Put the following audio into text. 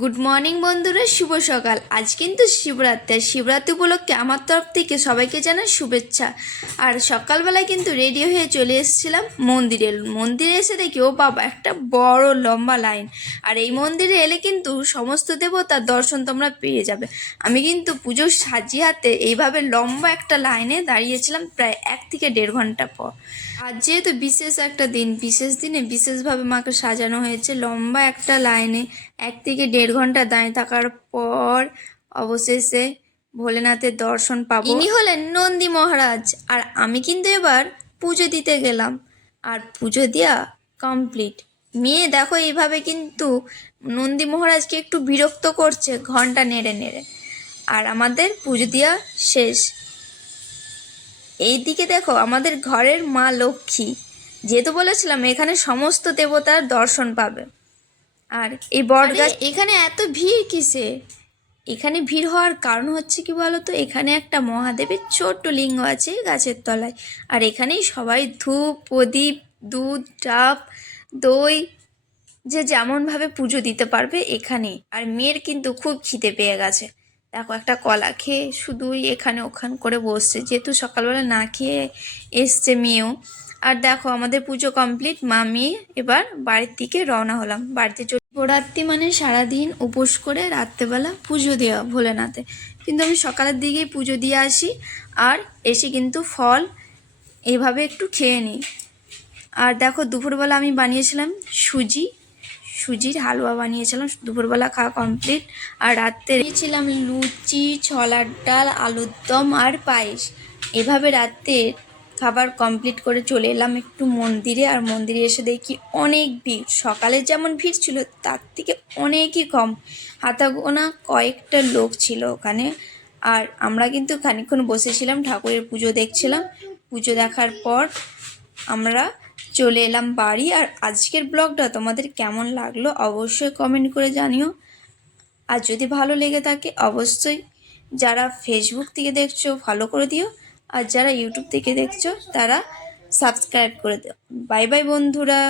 Good morning বন্ধুরা, শুভ সকাল। আজ কিন্তু শিবরাত্রি। শিবরাত্রি উপলক্ষে আমার তরফ থেকে সবাইকে জানাই শুভেচ্ছা। আর সকালবেলায় কিন্তু রেডি হয়ে চলে এসেছিলাম মন্দিরে এসে দেখি ও বাবা, একটা বড় লম্বা লাইন। আর এই মন্দিরে এলে কিন্তু সমস্ত দেবতার দর্শন তোমরা পেয়ে যাবে। আমি কিন্তু পুজোর সাজিয়ে হাতে এইভাবে লম্বা একটা লাইনে দাঁড়িয়েছিলাম প্রায় 1 থেকে 1.5 ঘন্টা পর। আর যেহেতু বিশেষ একটা দিন, বিশেষ দিনে বিশেষভাবে মাকে সাজানো হয়েছে লম্বা একটা লাইনে 1 থেকে 1.5 ঘন্টা দাঁড়িয়ে থাকার পর অবশেষে ভোলেনাথের দর্শন পাবো। ইনি হলেন নন্দী মহারাজ। আর আমি কিন্তু এবার পুজো দিতে গেলাম, আর পুজো দেওয়া কমপ্লিট। মেয়ে দেখো এইভাবে কিন্তু নন্দী মহারাজকে একটু বিরক্ত করছে ঘন্টা নেড়ে নেড়ে। আর আমাদের পুজো দেওয়া শেষ। এই দিকে দেখো আমাদের ঘরের মা লক্ষ্মী, যেহেতু বলেছিলাম এখানে সমস্ত দেবতার দর্শন পাবে। আর এই বটগাছ, এখানে এত ভিড় কিসে? এখানে ভিড় হওয়ার কারণ হচ্ছে কি বলতো, এখানে একটা মহাদেবের ছোট্ট লিঙ্গ আছে গাছের তলায়। আর এখানেই সবাই ধূপ প্রদীপ দুধ ডাব দই যে যেমনভাবে পুজো দিতে পারবে এখানেই। আর মেয়ের কিন্তু খুব খিদে পেয়ে গেছে। দেখো একটা কলা খেয়ে শুধুই এখানে ওখানে করে বসছে, যেহেতু সকালবেলা না খেয়ে এসছে মেয়েও। আর দেখো আমাদের পুজো কমপ্লিট, মা মেয়ে এবার বাড়ির দিকে রওনা হলাম। বাড়িতে শিবরাত্রি মানে সারাদিন উপোস করে রাত্রেবেলা পুজো দেওয়া ভোলেনাথে। কিন্তু আমি সকালের দিকেই পুজো দিয়ে আসি, আর এসে কিন্তু ফল এইভাবে একটু খেয়ে নিই। আর দেখো দুপুরবেলা আমি বানিয়েছিলাম সুজির হালুয়া বানিয়েছিলাম, দুপুরবেলা খাওয়া কমপ্লিট। আর রাত্রে নিয়েছিলাম লুচি, ছোলার ডাল, আলুর দম আর পায়েস। এভাবে রাত্রের খাবার কমপ্লিট করে চলে এলাম একটু মন্দিরে। আর মন্দিরে এসে দেখি অনেক ভিড়, সকালে যেমন ভিড় ছিল তার থেকে অনেকই কম, হাতে গোনা কয়েকটা লোক ছিল ওখানে। আর আমরা কিন্তু খানিকক্ষণ বসেছিলাম, ঠাকুরের পুজো দেখছিলাম। পুজো দেখার পর আমরা চলে এলাম বাড়ি। আর আজকের ব্লগটা তোমাদের কেমন লাগলো অবশ্যই কমেন্ট করে জানিও। আর যদি ভালো লেগে থাকে অবশ্যই যারা ফেসবুক থেকে দেখছো ফলো করে দিও, আর যারা ইউটিউব থেকে দেখছো তারা সাবস্ক্রাইব করে দিও। বাই বাই বন্ধুরা।